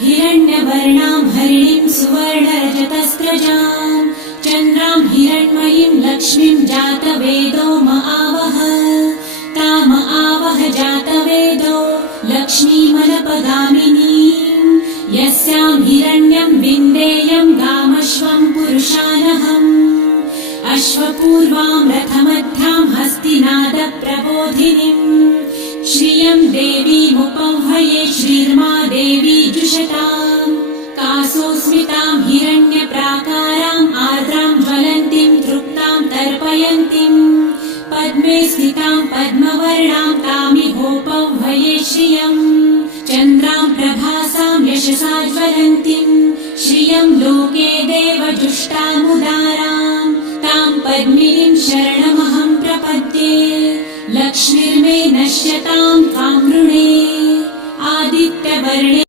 हिरण्यवर्णां हरिणीं सुवर्णरजतस्रजां चन्द्रां हिरण्मयीं लक्ष्मीं जातवेदो महावह ताम आवह जातवेदो लक्ष्मीमनपगामिनीं यस्यां हिरण्यं विन्देयं गामश्वं पुरुषानहम् अश्वपूर्वां रथमध्यां हस्तिनादप्रबोधिनीं श्रियं देवीमुपह्वये श्रीर्मा देवी जुषताम् कासोऽस्मितां हिरण्यप्राकाराम् आर्द्रां ज्वलन्तीं तृप्तां तर्पयन्तीं पद्मे स्थितां पद्मवर्णां तामिहोपह्वये श्रियम् चन्द्रां प्रभासां यशसा ज्वलन्तीं श्रियं लोके देवजुष्टामुदारां तां पद्मिनीं शरणमहं प्रपद्ये लक्ष्मीर्मे नश्यतां त्वां वृणे आदित्यवर्णे